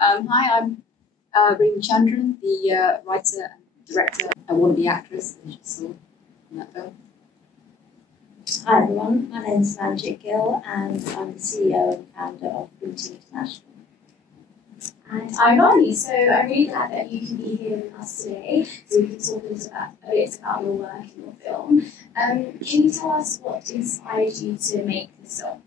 Hi, I'm Rema Chandran, the writer and director. I want to be actress, as you saw in that film. Hi everyone, my name is Manjit Gill and I'm the CEO and founder of Binti International. And I'm Vaani, so I'm really glad that you can be here with us today so we can talk a bit about your work and your film. Can you tell us what inspired you to make this film?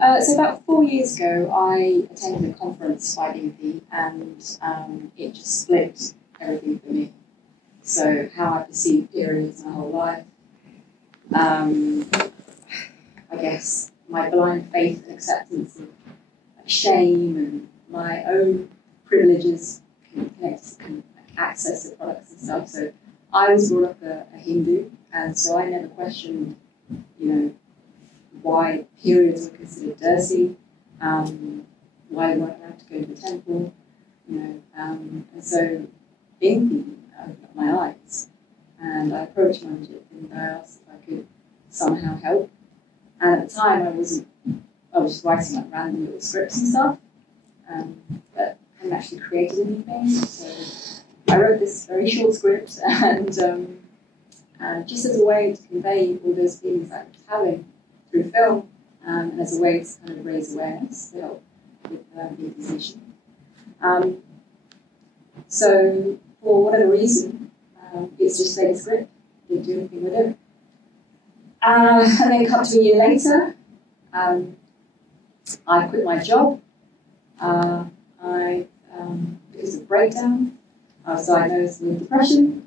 So about 4 years ago, I attended a conference by Binti, and it just split everything for me. So how I perceive periods my whole life, I guess my blind faith and acceptance of shame and my own privileges connected access to products and stuff. So I was brought up a Hindu, and so I never questioned, why periods were considered dirty, why we weren't allowed to go to the temple, and so Binti opened up my eyes, and I approached Manjit and I asked if I could somehow help. And at the time I was just writing like random little scripts and stuff, but I hadn't actually created anything. So I wrote this very short script, and just as a way to convey all those feelings I was having through film, and as a way to kind of raise awareness to help with Binti's mission. So for whatever reason, it's just stayed a script, didn't do anything with it. And then cut to a year later, I quit my job. Because of breakdown, I was diagnosed with depression,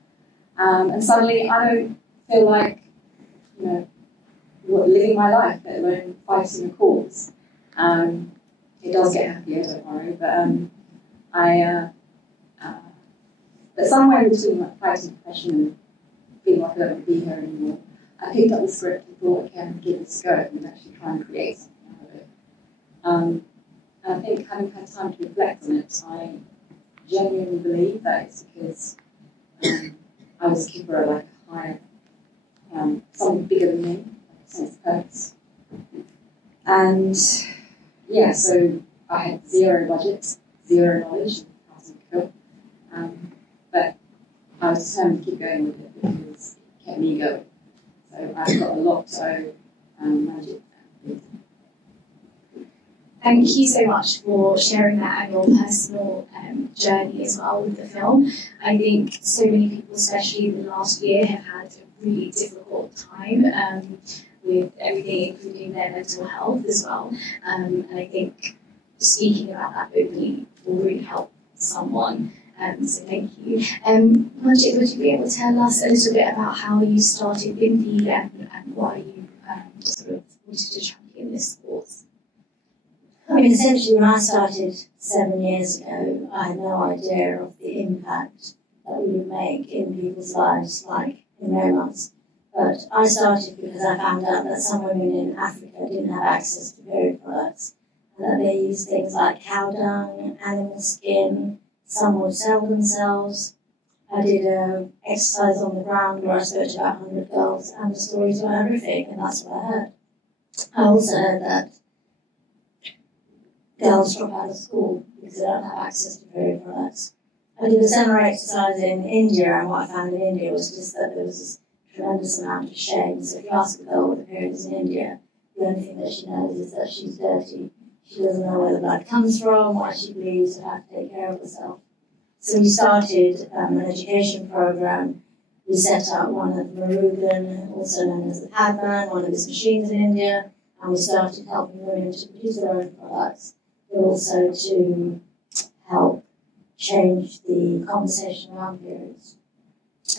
and suddenly I don't feel like, living my life, let alone fighting a cause. It does get happier, don't worry, but but somewhere between like fighting depression and feeling like I don't want to be here anymore, I picked up the script and thought, okay, I'm going to give this a go and actually try and create something out of it. And I think having had time to reflect on it, I genuinely believe that it's because I was a keeper of like a higher, something bigger than me, sense of purpose. And yeah, so I had zero budget, zero knowledge of how to make a film, but I was determined to keep going with it because it kept me going. So I've got a lot to owe Manjit. Thank you so much for sharing that and your personal journey as well with the film. I think so many people, especially in the last year, have had a really difficult time with everything, including their mental health as well. And I think speaking about that openly will really help someone. So thank you. Manjit, would you be able to tell us a little bit about how you started Binti and why you sort of wanted to champion this cause? I mean, essentially when I started 7 years ago, I had no idea of the impact that we would make in people's lives, like in Rema's. But I started because I found out that some women in Africa didn't have access to period products, and that they used things like cow dung, animal skin. Some would sell themselves. I did an exercise on the ground where I spoke to about 100 girls, and the stories were horrific, and that's what I heard. I also heard that girls drop out of school because they don't have access to period products. I did a similar exercise in India, and what I found in India was just that there was this tremendous amount of shame. So if you ask a girl what the period is in India, the only thing that she knows is that she's dirty. She doesn't know where the blood comes from, why she bleeds, or how to take care of herself. So we started an education program. We set up one at Murugan, also known as the Padman, one of his machines in India, and we started helping women to produce their own products, but also to help change the conversation around periods.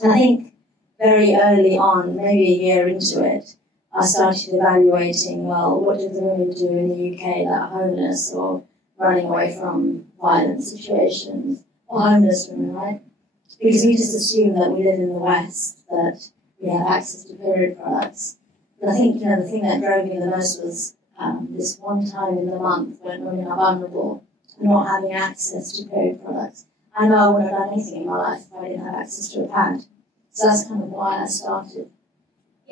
And I think very early on, maybe a year into it, I started evaluating, well, what do the women do in the UK that are homeless or running away from violent situations, or homeless women, right? Because we just assume that we live in the West, that we have access to period products. But I think, the thing that drove me the most was this one time in the month when women are vulnerable and not having access to period products. I know I wouldn't have done anything in my life if I didn't have access to a pad. So that's kind of why I started.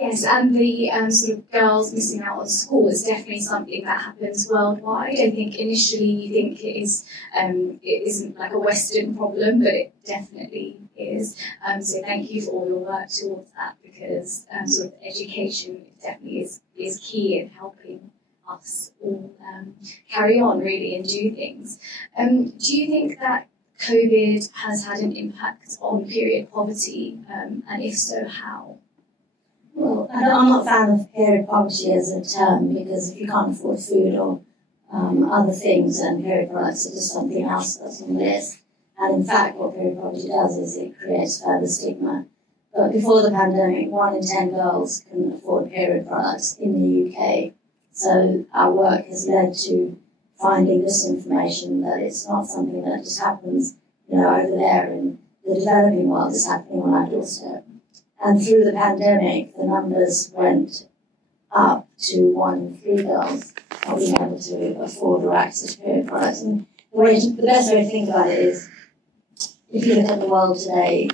Yes, and the sort of girls missing out on school is definitely something that happens worldwide. I think initially you think it isn't like a Western problem, but it definitely is. So thank you for all your work towards that, because sort of education definitely is key in helping us all carry on really and do things. Do you think that COVID has had an impact on period poverty, and if so, how? Well, I'm not a fan of period poverty as a term, because if you can't afford food or other things, then period products are just something else that's on the list. And in fact, what period poverty does is it creates further stigma. But before the pandemic, 1 in 10 girls couldn't afford period products in the UK. So our work has led to finding this information, that it's not something that just happens, over there in the developing world. It's happening on our doorstep. And through the pandemic, the numbers went up to 1 in 3 girls not being able to afford or access period products. And the best way to think about it is, if you look at the world today,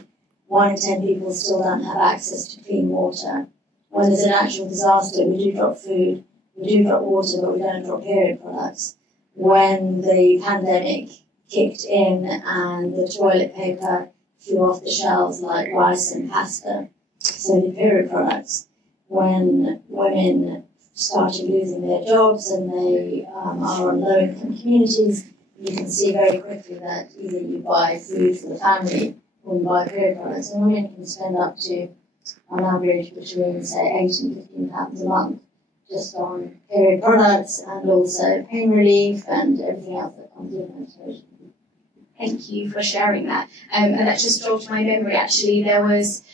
1 in 10 people still don't have access to clean water. When there's a natural disaster, we do drop food, we do drop water, but we don't drop period products. When the pandemic kicked in and the toilet paper flew off the shelves like rice and pasta, so did period products. When women started losing their jobs and they are on low-income communities, you can see very quickly that either you buy food for the family or you buy period products. And women can spend up to, on average, between, say, £8 and £15 a month just on period products, and also pain relief and everything else that comes with menstruation. Thank you for sharing that. And that just jogged my memory, actually. There was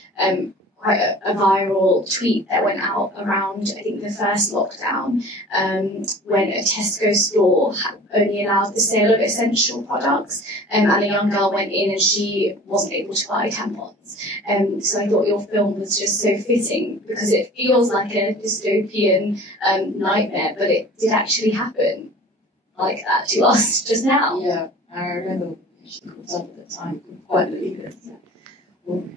quite a viral tweet that went out around, I think, the first lockdown, when a Tesco store only allowed the sale of essential products, and a young girl went in and she wasn't able to buy tampons. So I thought your film was just so fitting, because it feels like a dystopian nightmare, but it did actually happen like that to us just now. Yeah, I remember she caught up at the time, couldn't quite believe it. Well,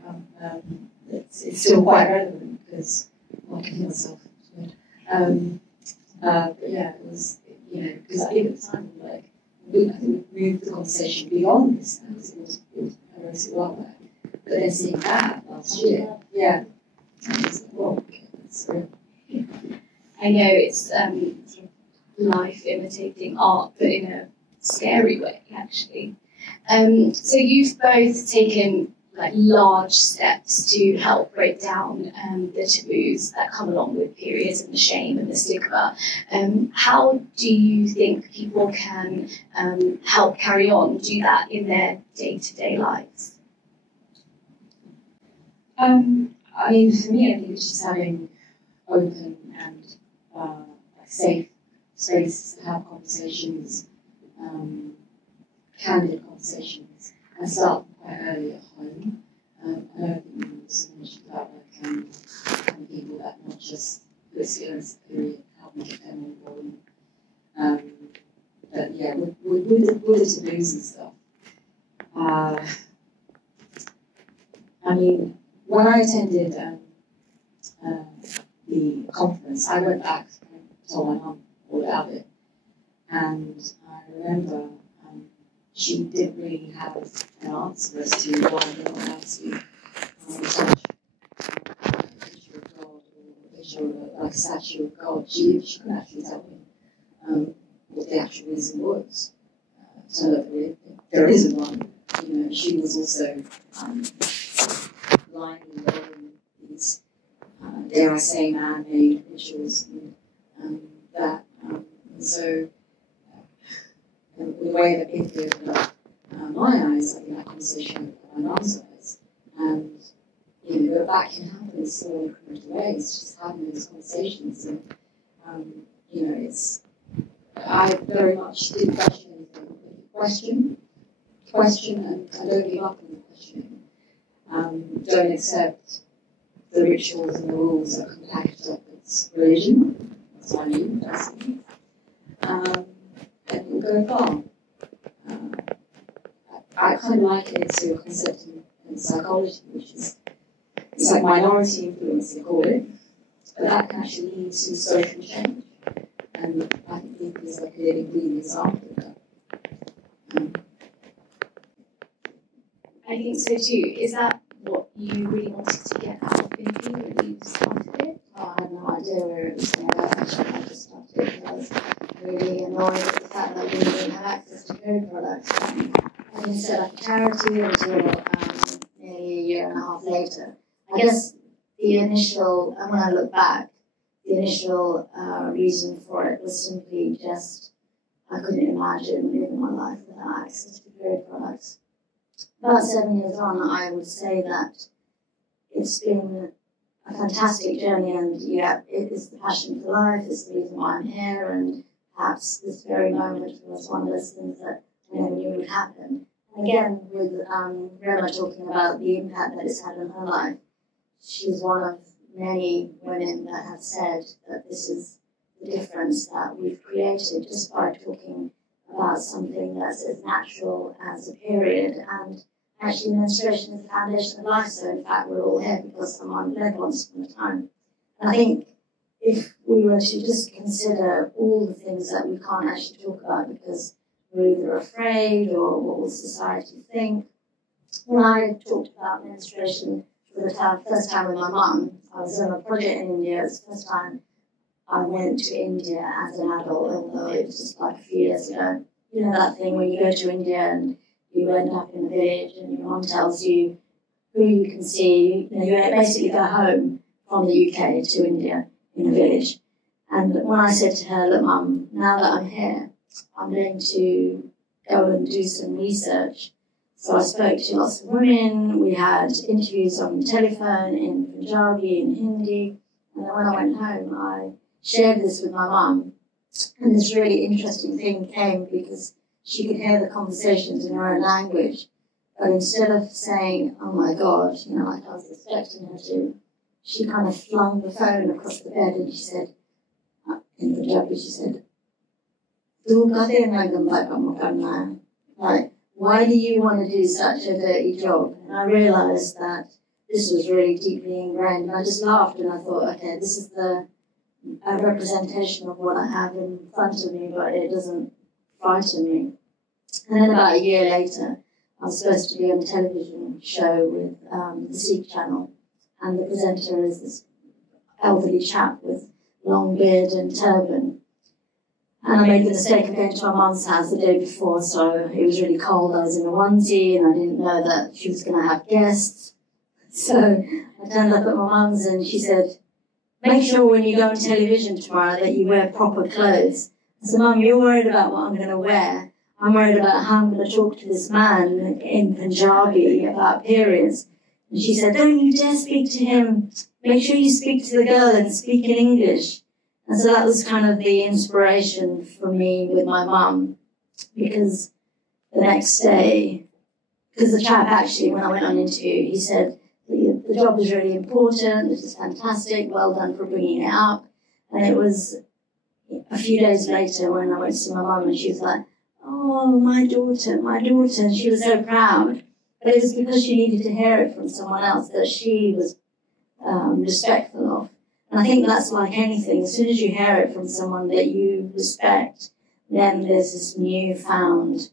it's still quite relevant, because I can hear myself. But yeah, it was, because I think at the time, I think we moved the conversation beyond this now, because it was horrendous well there. But then seeing that last year, yeah, I was like, well, okay, that's real. I know it's sort of life imitating art, but in a scary way, actually. So you've both taken large steps to help break down the taboos that come along with periods and the shame and the stigma. How do you think people can help carry on, do that in their day-to-day lives? I mean, for me, I think it's just having open and safe spaces to have conversations, candid conversations, and start quite early at home. I know that you also mentioned about having people that not just who experience the period, helping get them on board. But yeah, with the taboos and stuff. I mean, when I attended the conference, I went back and told my mum all about it, and I remember she didn't really have an answer as to why they were allowed to touch a picture of God or a picture of a statue of God. She couldn't actually tell me what the actual reason was. So there isn't one. She was also blindly wearing these, dare I say, man-made rituals, and so. And the way that it opened up my eyes, I think that conversation opened my mum's eyes. And, but that can happen in small incremental ways, just having those conversations. And, I very much didn't question anything. Question, and don't give up on the questioning. Don't accept the rituals and the rules that can package up its religion. That's what I mean, personally. And you'll go far. I kind of liken it to a concept in psychology, which is, it's like minority influence, they call it. but that can actually lead to social change. And I think Binti is like a living, breathing example of that. I think so too. Is that what you really wanted to get out of Binti when you started it? Oh, I had no idea where it was going to go. Actually, I just started it because I was really annoyed at the fact that we didn't have access to food products. I didn't set up a charity until nearly a year and a half later. I guess the initial, and when I look back, the initial reason for it was simply just I couldn't imagine living my life without access to food products. About 7 years on, I would say that it's been a fantastic journey, and yeah, it is the passion for life, it's the reason why I'm here, and perhaps this very moment was one of those things that I never knew would happen. And again, with Rema talking about the impact that it's had on her life, she's one of many women that have said that this is the difference that we've created just by talking about something that's as natural as a period. And actually, menstruation is the foundation of life, so in fact, we're all here because someone led once upon a time. And I think if we were to just consider all the things that we can't actually talk about because we're either afraid or what will society think. When I talked about menstruation for the first time with my mum, I was on a project in India. It was the first time I went to India as an adult, although it was just like a few years ago. You know that thing when you go to India and you end up in a village and your mum tells you who you can see. You basically go home from the UK to India in a village. And when I said to her, look, Mum, now that I'm here, I'm going to go and do some research. So I spoke to lots of women. We had interviews on the telephone in Punjabi, in Hindi. And then when I went home, I shared this with my mum. And this really interesting thing came because she could hear the conversations in her own language. But instead of saying, oh my God, like I was expecting her to, she kind of flung the phone across the bed and she said, in Punjabi, she said, like, why do you want to do such a dirty job? And I realised that this was really deeply ingrained. And I just laughed and I thought, okay, this is a representation of what I have in front of me, but it doesn't frighten me. And then about a year later, I was supposed to be on a television show with the Sikh channel, and the presenter is this elderly chap with long beard and turban. And I made the mistake of going to my mum's house the day before, so it was really cold. I was in a onesie and I didn't know that she was going to have guests. So I turned up at my mum's and she said, make sure when you go on television tomorrow that you wear proper clothes. I said, Mum, you're worried about what I'm going to wear. I'm worried about how I'm going to talk to this man in Punjabi about periods. And she said, don't you dare speak to him. Make sure you speak to the girl and speak in English. And so that was kind of the inspiration for me with my mum, because the next day, because the chap actually, when I went on interview, he said, the job is really important, this is fantastic, well done for bringing it up. And it was a few days later when I went to see my mum and she was like, oh, my daughter, and she was so proud. But it was because she needed to hear it from someone else that she was respectful of. And I think that's like anything. As soon as you hear it from someone that you respect, then there's this newfound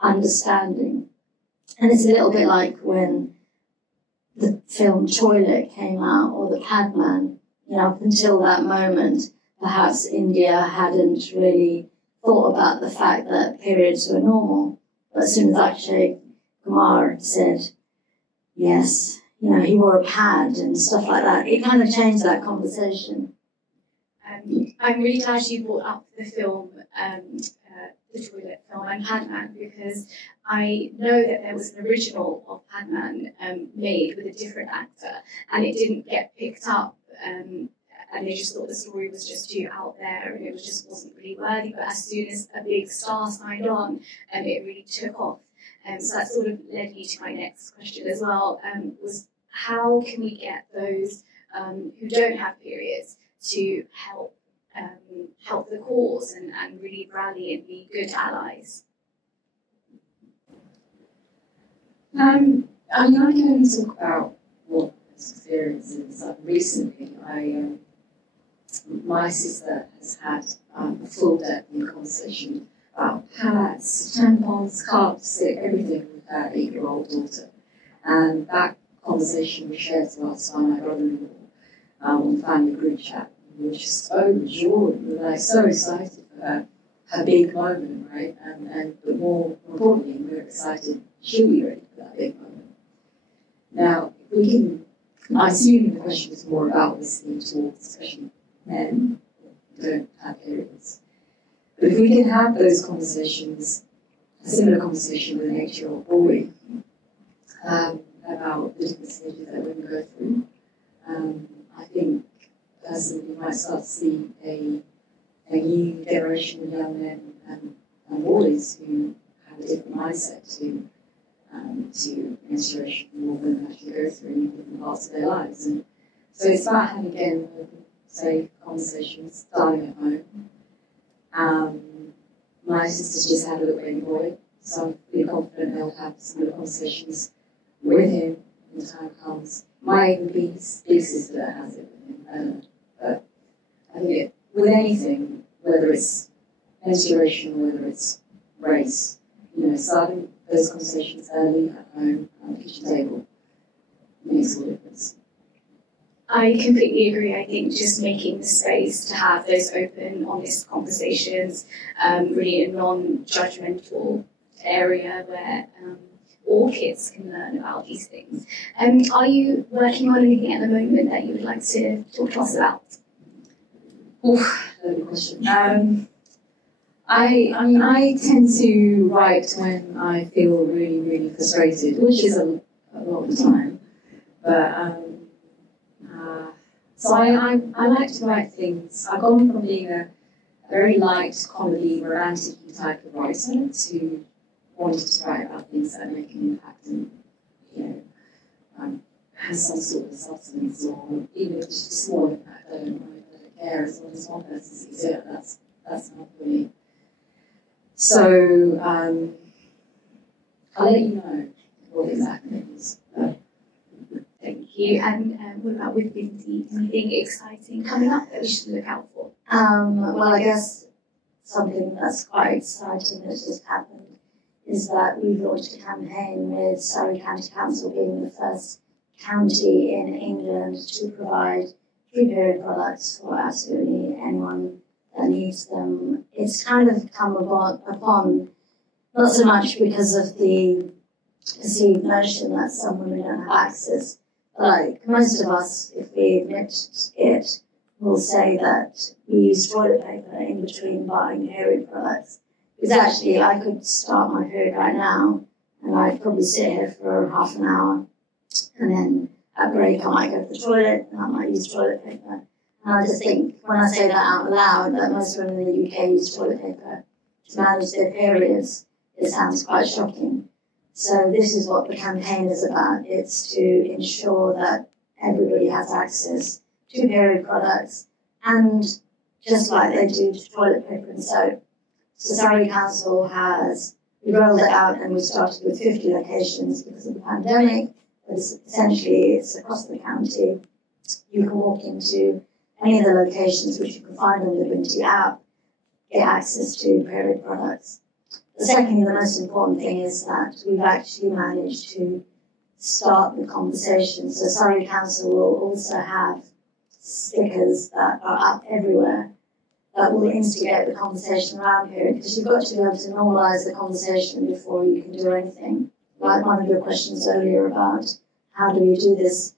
understanding. And it's a little bit like when the film Toilet came out, or the Padman. Up until that moment, perhaps India hadn't really thought about the fact that periods were normal. But as soon as Akshay Kumar said, yes, he wore a pad and stuff like that, it kind of changed that conversation. I'm really glad you brought up the film, the Toilet film and Padman, because I know that there was an original of Padman made with a different actor, and it didn't get picked up, and they just thought the story was just too out there and it just wasn't really worthy. But as soon as a big star signed on, it really took off. So that sort of led me to my next question as well, was how can we get those who don't have periods to help the cause and really rally and be good allies? I can only talk about what experiences recently. my sister has had a full depth in conversation about pads, tampons, cups, everything with her 8-year-old daughter. And that conversation was shared to us by my brother-in-law on the family group chat. We were just overjoyed. We were like so excited for her big moment, right? But more importantly, we were excited she'll be ready for that big moment. Now, if we can, I assume the question is more about listening towards, especially men who don't have periods. But if we can have those conversations, a similar conversation with an 8-year-old boy, about the different stages that women go through, I think personally we might start to see a new generation of young men and boys who have a different mindset to menstruation and what women actually go through in different parts of their lives. And so it's about having, again, safe conversations starting at home. My sister's just had a little baby boy, so I'm pretty confident they'll have similar conversations with him when the time comes. Might even be his big sister that has it with him. But I think with anything, whether it's menstruation or whether it's race, starting those conversations early at home on the kitchen table makes all the difference. I completely agree. I think just making the space to have those open, honest conversations, really a non-judgmental area where all kids can learn about these things. Are you working on anything at the moment that you would like to talk to us about? Lovely question. I tend to write when I feel really, really frustrated, which is a lot of the time. But so I like to write things. I've gone from being a very light comedy, romantic type of writer to wanting to write about things that make an impact and has some sort of substance, or even if it's just a small impact. I don't care as long as one person sees it. That's enough for me. So I'll let you know what exactly it is. Thank you. And what about with Binti? Anything exciting coming up that we should look out for? Well, I guess something that's quite exciting that just happened is that we've launched a campaign with Surrey County Council being the first county in England to provide free period products for absolutely anyone that needs them. It's kind of come upon not so much because of the perceived notion that some women don't have access, but like most of us, if we admit it, will say that we use toilet paper in between buying period products. Because actually, I could start my period right now, and I'd probably sit here for half an hour, and then at break I might go to the toilet, and I might use toilet paper. And I just think, when I say that out loud, that most women in the UK use toilet paper to manage their periods, it sounds quite shocking. So this is what the campaign is about. It's to ensure that everybody has access to period products, and just like they do to toilet paper and soap. So Surrey Council we rolled it out, and we started with 50 locations because of the pandemic, but essentially it's across the county. You can walk into any of the locations which you can find on the Binti app, get access to period products. The second, the most important thing is that we've actually managed to start the conversation. So Surrey Council will also have stickers that are up everywhere that will instigate the conversation around period, because you've got to be able to normalise the conversation before you can do anything. Like one of your questions earlier about how do we do this?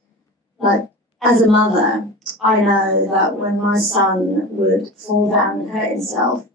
Like, as a mother, I know that when my son would fall down and hurt himself,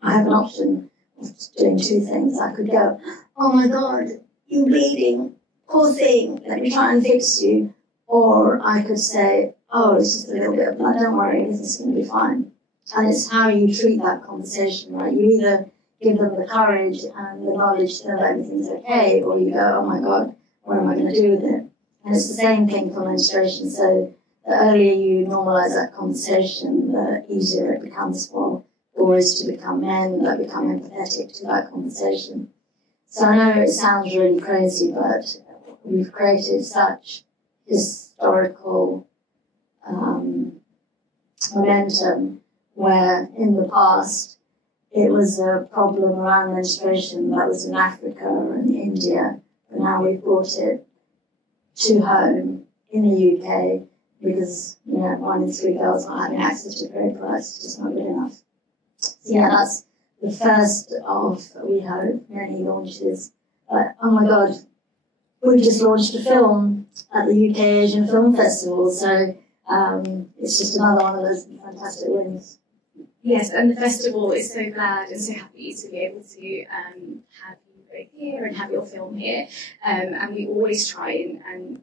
I have an option of doing two things. I could go, oh my God, you're bleeding, poor thing, let me try and fix you. Or I could say, oh, it's just a little bit of blood, don't worry, everything's going to be fine. And it's how you treat that conversation, right? You either give them the courage and the knowledge to know that everything's okay, or you go, oh my God, what am I going to do with it? And it's the same thing for menstruation. So the earlier you normalise that conversation, the easier it becomes for boys to become men that become empathetic to that conversation. So I know it sounds really crazy, but we've created such historical momentum, where in the past it was a problem around menstruation that was in Africa and India, but now we've brought it to home in the UK because 1 in 3 girls not having access to period products is just not good enough. So yeah, that's the first of, we hope, many launches. But oh my God, we just launched a film at the UK Asian Film Festival, so it's just another one of those fantastic wins. Yes, and the festival is so glad and so happy to be able to have you both here and have your film here. And we always try and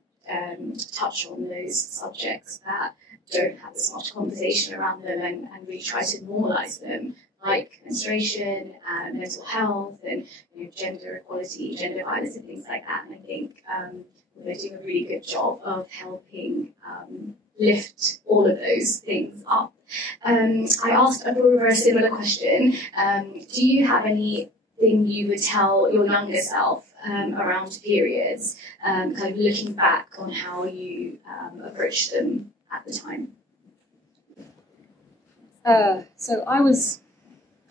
touch on those subjects that don't have as much conversation around them and really try to normalise them, like menstruation, mental health, and gender equality, gender violence, and things like that. And I think we're doing a really good job of helping lift all of those things up. I asked a very similar question. Do you have anything you would tell your younger self around periods, kind of looking back on how you approached them at the time? So I was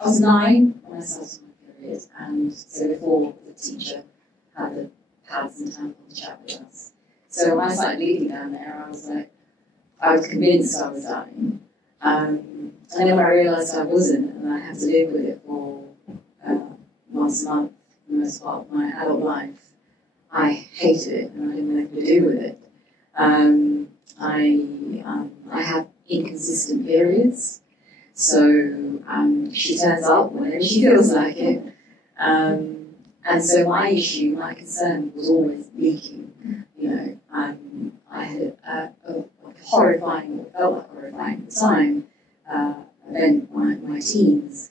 9 when I started my period, and so before the teacher had the pads and tampons chat with us. So when I started bleeding down there, I was convinced I was dying. And then when I realised I wasn't, and I had to live with it for once a month for the most part of my adult life, I hated it and I didn't know what to do with it. I have inconsistent periods, so she turns up whenever she feels like it. And so my concern was always leaking. I had a horrifying, what felt like horrifying at the time, event my teens,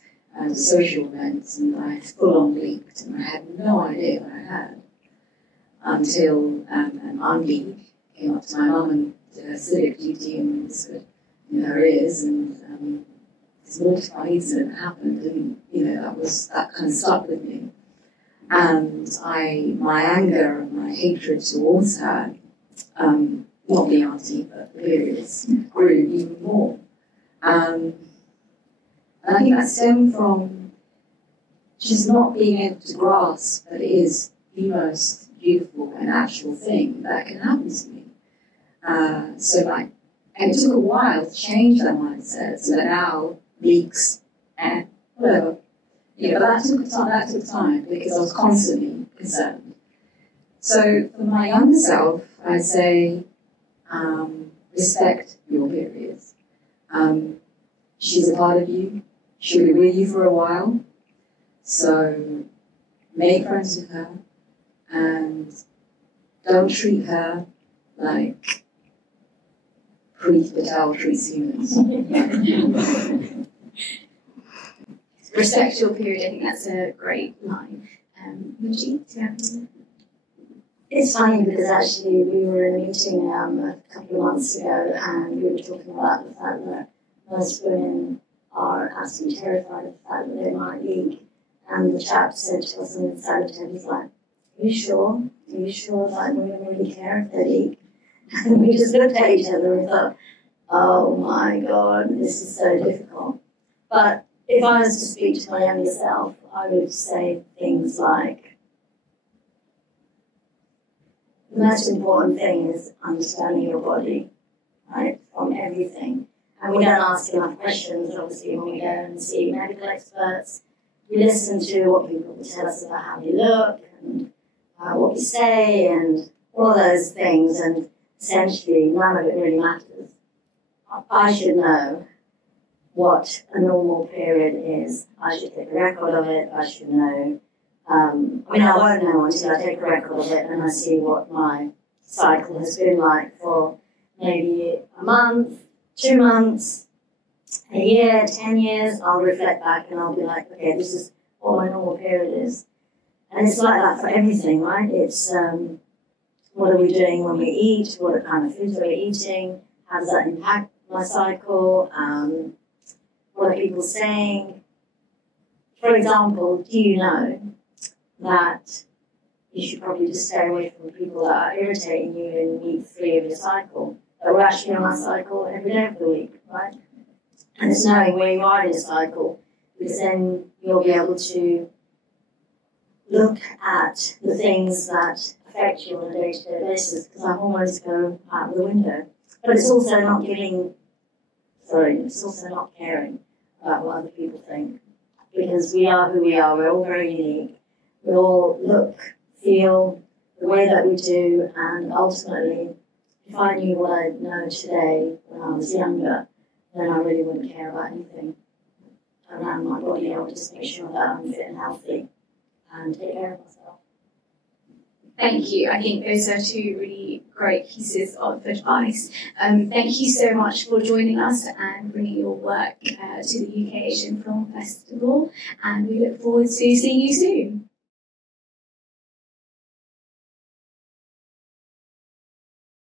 social events, and I full-on leaked, and I had no idea what I had until an auntie came up to my mum and did her civic duty and whispered in her ears, and this mortifying incident happened, and that kind of stuck with me. And my anger and my hatred towards her, not the auntie, but the periods, grew even more. And I think that stemmed from just not being able to grasp that it is the most beautiful and natural thing that can happen to me. And it took a while to change that mindset, so that now leaks and whatever. But that took time because I was constantly concerned. So for my younger self, I'd say respect your periods. She's a part of you. She'll be with you for a while. So make friends with her and don't treat her like Preet Patel treats humans. Respect your period, I think that's a great line. Manjit, do you have anything? It's funny because actually we were in a meeting a couple of months ago and we were talking about the fact that most women are absolutely terrified of the fact that they might leak. And the chap said to us on the side of the table, he's like, Are you sure like women really care if they leak? And we just looked at each other and thought, oh my God, this is so difficult. But if I was to speak to my younger self, I would say things like, the most important thing is understanding your body, right, from everything. And we don't ask enough questions, obviously, when we go and see medical experts. We listen to what people tell us about how we look and what we say and all those things, and essentially none of it really matters. I should know what a normal period is. I should take a record of it. I should know. I won't know until I take a record of it and I see what my cycle has been like for maybe a month, 2 months, a year, 10 years. I'll reflect back and I'll be like, okay, this is what my normal period is. And it's like that for everything, right? It's what are we doing when we eat? What kind of foods are we eating? How does that impact my cycle? What are people saying? For example, do you know that you should probably just stay away from people that are irritating you in week 3 of your cycle? That we're actually on our cycle every day of the week, right? And it's knowing where you are in a cycle, because then you'll be able to look at the things that affect you on a day-to-day basis, because our hormones go out the window. But it's also not it's also not caring about what other people think, because we are who we are. We're all very unique. We all look, feel the way that we do, and ultimately, if I knew what I know today when I was younger, then I really wouldn't care about anything around my body. I would just make sure that I'm fit and healthy and take care of myself. Thank you. I think those are two really great pieces of advice. Thank you so much for joining us and bringing your work to the UK Asian Film Festival, and we look forward to seeing you soon.